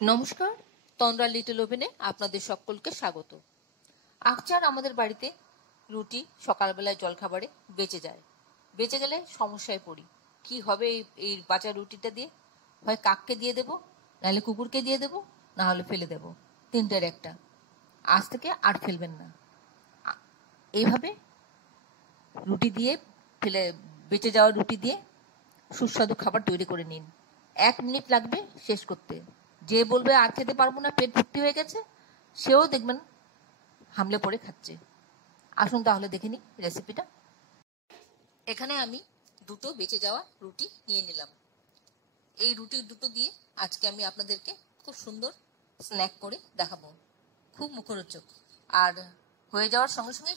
নমস্কার, তন্দ্রা লিটল ওভেনে আপনাদের সকলকে স্বাগত। আখচার আমাদের বাড়িতে রুটি সকালবেলায় জলখাবারে বেঁচে যায়। বেঁচে গেলে সমস্যায় পড়ি। কি হবে এই বাঁচা রুটিটা দিয়ে? হয় কাককে দিয়ে দেবো, নাহলে কুকুরকে দিয়ে দেবো, না হলে ফেলে দেবো। তিনটের একটা। আজ থেকে আর ফেলবেন না। এইভাবে রুটি দিয়ে বেঁচে যাওয়া রুটি দিয়ে সুস্বাদু খাবার তৈরি করে নিন। 1 মিনিট লাগবে শেষ করতে। যে বলবে আর খেতে পারবো না, পেট ভর্তি হয়ে গেছে, সেও দেখবেন হামলে পড়ে খাচ্ছে। আসুন তাহলে দেখে নিই রেসিপিটা। এখানে আমি দুটো বেঁচে যাওয়া রুটি নিয়ে নিলাম। এই রুটি দুটো দিয়ে আজকে আমি আপনাদেরকে খুব সুন্দর স্ন্যাক করে দেখাবো। খুব মুখরোচক, আর হয়ে যাওয়ার সঙ্গে সঙ্গে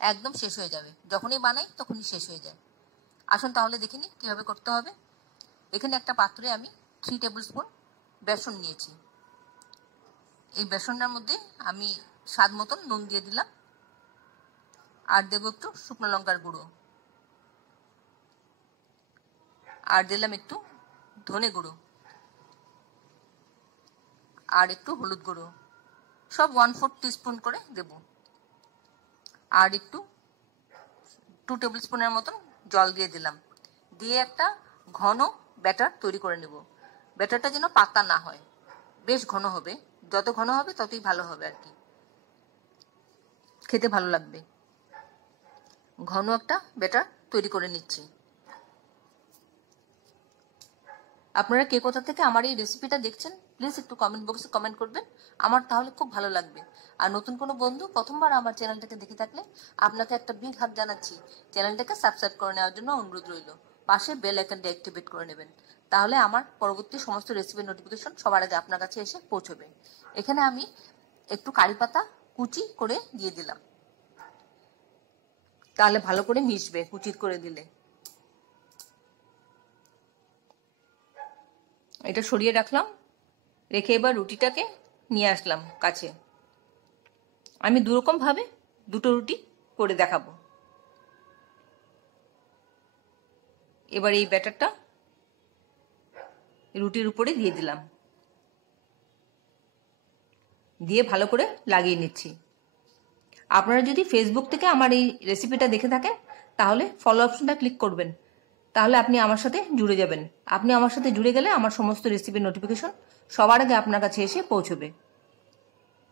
একদম শেষ হয়ে যাবে। যখনই বানাই তখনই শেষ হয়ে যায়। আসুন তাহলে দেখে নিই কীভাবে করতে হবে। এখানে একটা পাত্রে আমি 3 টেবিল স্পুন বেসন নিয়েছি। এই বেসনটার মধ্যে আমি স্বাদ মতন নুন দিয়ে দিলাম, আর দেবো একটু শুকনো লঙ্কার গুঁড়ো, আর দিলাম একটু ধনে গুঁড়ো, আর একটু হলুদ গুঁড়ো, সব 1/4 টিস্পুন করে দেব। আর একটু 2 টেবিল স্পুনের মতন জল দিয়ে দিলাম। দিয়ে একটা ঘন ব্যাটার তৈরি করে নেব। ব্যাটারটা যেন পাতলা না হয়, বেশ ঘন হবে। যত ঘন হবে ততই ভালো হবে, আর কি খেতে ভালো লাগবে। ঘন একটা ব্যাটার তৈরি করে নিচ্ছি। আপনারা কে কোথা থেকে আমার এই রেসিপিটা দেখছেন প্লিজ একটু কমেন্ট বক্সে কমেন্ট করবেন, আমার তাহলে খুব ভালো লাগবে। আর নতুন কোনো বন্ধু প্রথমবার আমার চ্যানেলটাকে দেখে থাকলে আপনাকে একটা বিগ হাত জানাচ্ছি, চ্যানেলটাকে সাবস্ক্রাইব করে নেওয়ার জন্য অনুরোধ রইল। পাশে বেল আইকনটা অ্যাক্টিভেট করে নেবেন, তাহলে আমার পরবর্তী সমস্ত রেসিপির নোটিফিকেশন সবার আগে আপনার কাছে এসে পৌঁছবে। এখানে আমি একটু কারি পাতা কুচি করে দিয়ে দিলাম, তাহলে ভালো করে মিশবে কুচি করে দিলে। এটা সরিয়ে রাখলাম, রেখে এবার রুটিটাকে নিয়ে আসলাম কাছে। আমি দুরকম ভাবে দুটো রুটি করে দেখাবো। এবার এই ব্যাটারটা রুটির উপরে দিয়ে দিলাম, দিয়ে ভালো করে লাগিয়ে নিচ্ছি। আপনারা যদি ফেসবুক থেকে আমার এই রেসিপিটা দেখে থাকেন তাহলে ফলো অপশনটা ক্লিক করবেন, তাহলে আপনি আমার সাথে জুড়ে যাবেন। আপনি আমার সাথে জুড়ে গেলে আমার সমস্ত রেসিপির নোটিফিকেশন সবার আগে আপনার কাছে এসে পৌঁছবে।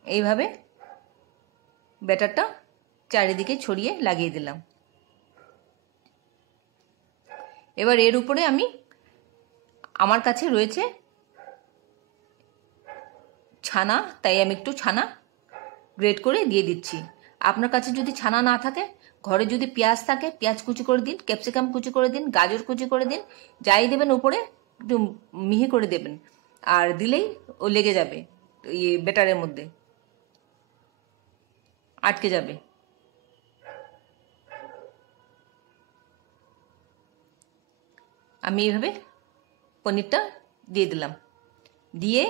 এইভাবে ব্যাটারটা চারিদিকে ছড়িয়ে লাগিয়ে দিলাম। এবার এর উপরে আমার কাছে রয়েছে ছানা, তাই আমি একটু ছানা গ্রেট করে দিয়ে দিচ্ছি। আপনার কাছে যদি ছানা না থাকে, ঘরে যদি পেঁয়াজ থাকে পেঁয়াজ কুচি করে দিন, ক্যাপসিকাম কুচি করে দিন, গাজর কুচি করে দিন, যাই দেবেন উপরে একটু মিহি করে দেবেন, আর দিলেই ও লেগে যাবে, ব্যাটারের মধ্যে আটকে যাবে। আমি এইভাবে পনিরটা দিয়ে দিলাম। দিয়ে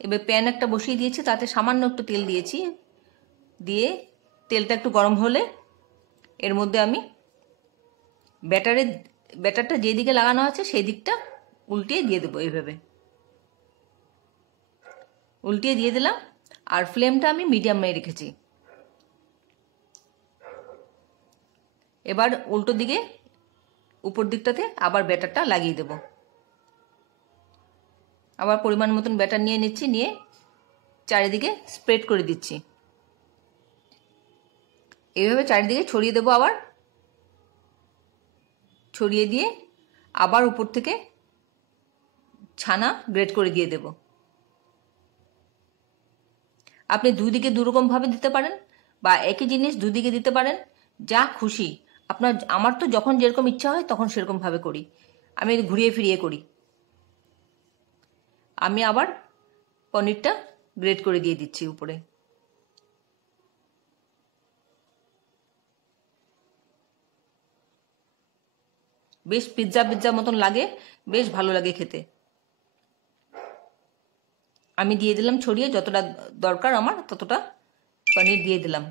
এবার প্যান একটা বসিয়ে দিয়েছি, তাতে সামান্য একটু তেল দিয়েছি। দিয়ে তেলটা একটু গরম হলে এর মধ্যে আমি ব্যাটারটা যেদিকে লাগানো আছে সেই দিকটা উল্টিয়ে দিয়ে দেবো। এইভাবে উল্টিয়ে দিয়ে দিলাম, আর ফ্লেমটা আমি মিডিয়ামে রেখেছি। এবার উল্টো দিকে উপর দিকটাতে আবার ব্যাটারটা লাগিয়ে দেব। আবার পরিমাণ মতন ব্যাটার নিয়ে নিচ্ছি, নিয়ে চারিদিকে স্প্রেড করে দিচ্ছি। এইভাবে চারিদিকে ছড়িয়ে দেবো। আবার ছড়িয়ে দিয়ে আবার উপর থেকে ছানা গ্রেট করে দিয়ে দেব। আপনি দুদিকে দুরকম ভাবে দিতে পারেন, বা একই জিনিস দুদিকে দিতে পারেন, যা খুশি আপনার। আমার তো যখন যেরকম ইচ্ছা হয় তখন সেরকম ভাবে করি, আমি ঘুরিয়ে ফিরিয়ে করি। আমি আবার পনিরটা গ্রেট করে দিয়ে দিচ্ছি উপরে। বেশ পিৎজা পিৎজা মতন লাগে, বেশ ভালো লাগে খেতে। আমি দিয়ে দিলাম ছড়িয়ে, যতটা দরকার আমার ততটা পনির দিয়ে দিলাম।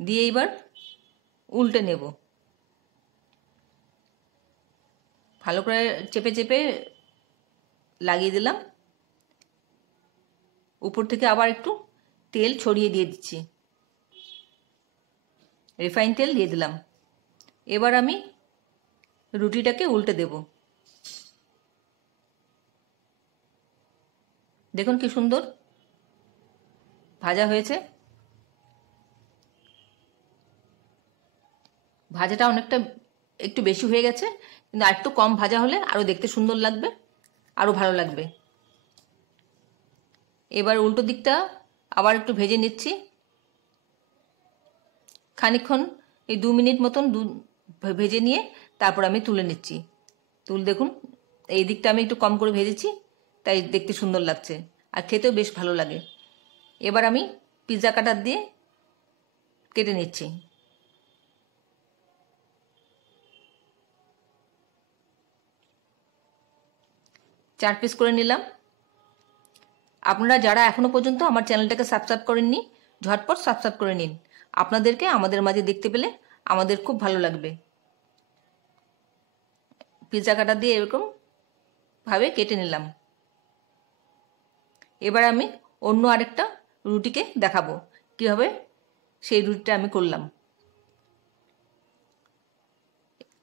দিয়ে এবার উল্টে নেব। ভালো করে চেপে চেপে লাগিয়ে দিলাম। উপর থেকে আবার একটু তেল ছড়িয়ে দিয়ে দিচ্ছি, রিফাইন তেল দিয়ে দিলাম। এবার আমি রুটিটাকে উল্টে দেব। দেখুন কি সুন্দর ভাজা হয়েছে। ভাজাটা অনেকটা একটু বেশি হয়ে গেছে, কিন্তু আর একটু কম ভাজা হলে আরও দেখতে সুন্দর লাগবে, আরও ভালো লাগবে। এবার উল্টো দিকটা আবার একটু ভেজে নিচ্ছি খানিকক্ষণ, এই 2 মিনিট মতন ভেজে নিয়ে তারপর আমি তুলে নিচ্ছি। দেখুন এই দিকটা আমি একটু কম করে ভেজেছি, তাই দেখতে সুন্দর লাগছে আর খেতেও বেশ ভালো লাগে। এবার আমি পিৎজা কাটার দিয়ে কেটে নিচ্ছি। চার পিস করে নিলাম। আপনারা যারা এখনো পর্যন্ত আমার চ্যানেলটাকে সাবস্ক্রাইব করেননি, ঝটপট সাবস্ক্রাইব করে নিন। আপনাদেরকে আমাদের মাঝে দেখতে পেলে আমাদের খুব ভালো লাগবে। পিৎজা কাটার দিয়ে এরকম ভাবে কেটে নিলাম। এবার আমি অন্য আরেকটা রুটিকে দেখাবো কীভাবে সেই রুটিটা আমি করলাম।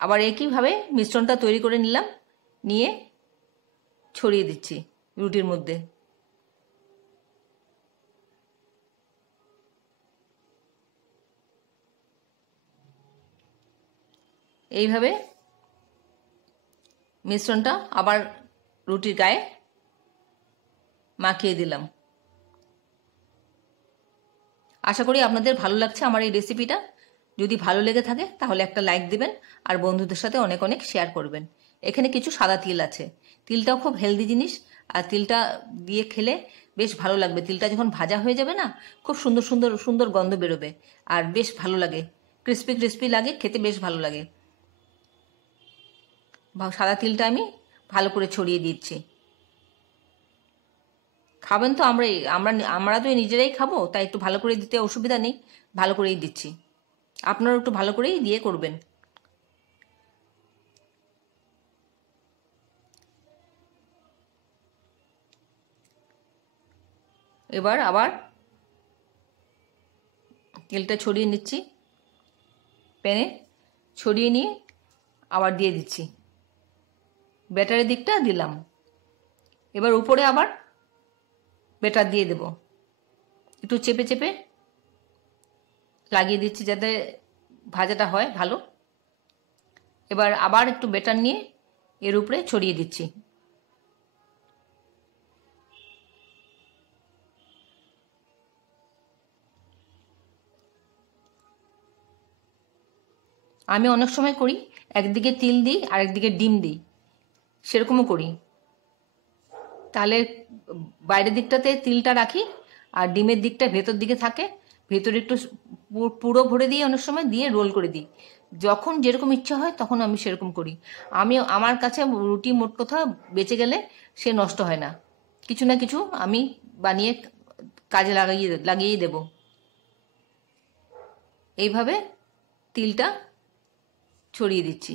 আবার একইভাবে মিশ্রণটা তৈরি করে নিলাম, নিয়ে ছড়িয়ে দিচ্ছি রুটির মধ্যে। এইভাবে মিশ্রণটা আবার রুটির গায়ে মাখিয়ে দিলাম। আশা করি আপনাদের ভালো লাগছে আমার এই রেসিপিটা। যদি ভালো লেগে থাকে তাহলে একটা লাইক দিবেন আর বন্ধুদের সাথে অনেক অনেক শেয়ার করবেন। এখানে কিছু সাদা তিল আছে, তিলটাও খুব হেলদি জিনিস, আর তিলটা দিয়ে খেলে বেশ ভালো লাগবে। তিলটা যখন ভাজা হয়ে যাবে না, খুব সুন্দর সুন্দর সুন্দর গন্ধ বেরোবে আর বেশ ভালো লাগে, ক্রিস্পি ক্রিস্পি লাগে, খেতে বেশ ভালো লাগে। সাদা তিলটা আমি ভালো করে ছড়িয়ে দিচ্ছি। খাবেন তো আমরা তো নিজেরাই খাবো, তাই একটু ভালো করে দিতে অসুবিধা নেই, ভালো করেই দিচ্ছি। আপনারা একটু ভালো করেই দিয়ে করবেন। এবার আবার তেলটা ছড়িয়ে নিচ্ছি, প্যানে ছড়িয়ে নিয়ে আবার দিয়ে দিচ্ছি। ব্যাটারের দিকটা দিলাম, এবার উপরে আবার ব্যাটার দিয়ে দেব। একটু চেপে চেপে লাগিয়ে দিচ্ছি যাতে ভাজাটা হয় ভালো। এবার আবার একটু ব্যাটার নিয়ে এর উপরে ছড়িয়ে দিচ্ছি। আমি অনেক সময় করি একদিকে তিল দিই আর একদিকে ডিম দিই, সেরকমও করি। তাহলে বাইরের দিকটাতে তিলটা রাখি আর ডিমের দিকটা ভেতর দিকে থাকে, ভেতরে একটু পুরো ভরে দিয়ে অনেক সময় দিয়ে রোল করে দিই। যখন যেরকম ইচ্ছা হয় তখন আমি সেরকম করি। আমার কাছে রুটি মোট কথা বেঁচে গেলে সে নষ্ট হয় না, কিছু না কিছু আমি বানিয়ে কাজে লাগিয়েই দেব। এইভাবে তিলটা ছড়িয়ে দিচ্ছি।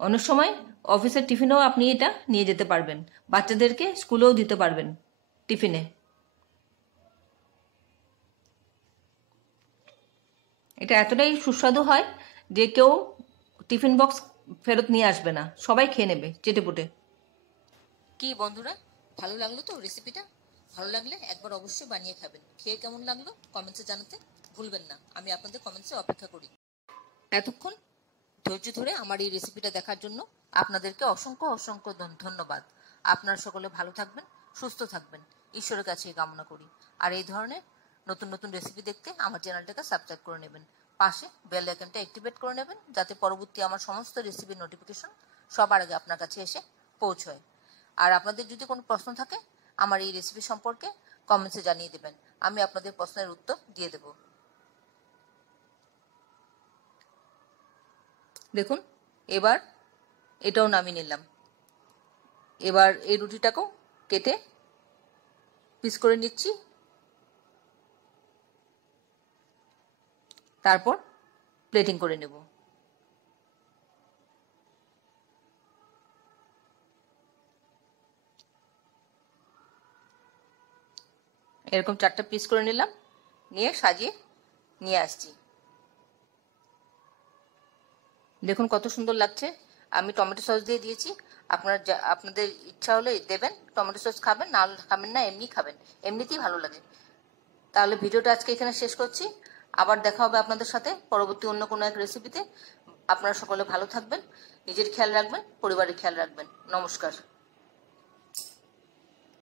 অনেক সময় অফিসের টিফিনেও আপনি এটা নিয়ে যেতে পারবেন, বাচ্চাদেরকে স্কুলেও দিতে পারবেন টিফিনে। এটা এতটাই সুস্বাদু হয় যে কেউ টিফিন বক্স ফেরত নিয়ে আসবে না, সবাই খেয়ে নেবে চেটেপুটে। কি বন্ধুরা, ভালো লাগলো তো রেসিপিটা? ভালো লাগলে একবার অবশ্যই বানিয়ে খাবেন। খেয়ে কেমন লাগলো কমেন্টসে জানাতে ভুলবেন না, আমি আপনাদের কমেন্টসে অপেক্ষা করি। এতক্ষণ ধৈর্য ধরে আমার এই রেসিপিটা দেখার জন্য আপনাদেরকে অসংখ্য অসংখ্য ধন্যবাদ। আপনারা সকলে ভালো থাকবেন, সুস্থ থাকবেন, ঈশ্বরের কাছে কামনা করি। আর এই ধরনের নতুন নতুন রেসিপি দেখতে আমার চ্যানেলটাকে সাবস্ক্রাইব করে নেবেন, পাশে বেল আইকনটা অ্যাক্টিভেট করে নেবেন, যাতে পরবর্তী আমার সমস্ত রেসিপির নোটিফিকেশন সবার আগে আপনার কাছে এসে পৌঁছয়। আর আপনাদের যদি কোনো প্রশ্ন থাকে আমার এই রেসিপি সম্পর্কে কমেন্টসে জানিয়ে দেবেন, আমি আপনাদের প্রশ্নের উত্তর দিয়ে দেব। দেখুন এবার এটাও নামিয়ে নিলাম। এবার এই রুটিটাকেও কেটে পিস করে নিচ্ছি, তারপর প্লেটিং করে নেব। এরকম 4টা পিস করে নিলাম, নিয়ে সাজিয়ে নিয়ে আসছি। দেখুন কত সুন্দর লাগছে। আমি টমেটো সস দিয়ে দিয়েছি, আপনাদের ইচ্ছা হলে দেবেন, টমেটো সস খাবেন, না খাবেন না, এমনি খাবেন, এমনিতেই ভালো লাগে। তাহলে ভিডিওটা আজকে এখানে শেষ করছি। আবার দেখা হবে আপনাদের সাথে পরবর্তী অন্য কোনো এক রেসিপিতে। আপনারা সকলে ভালো থাকবেন, নিজের খেয়াল রাখবেন, পরিবারের খেয়াল রাখবেন। নমস্কার।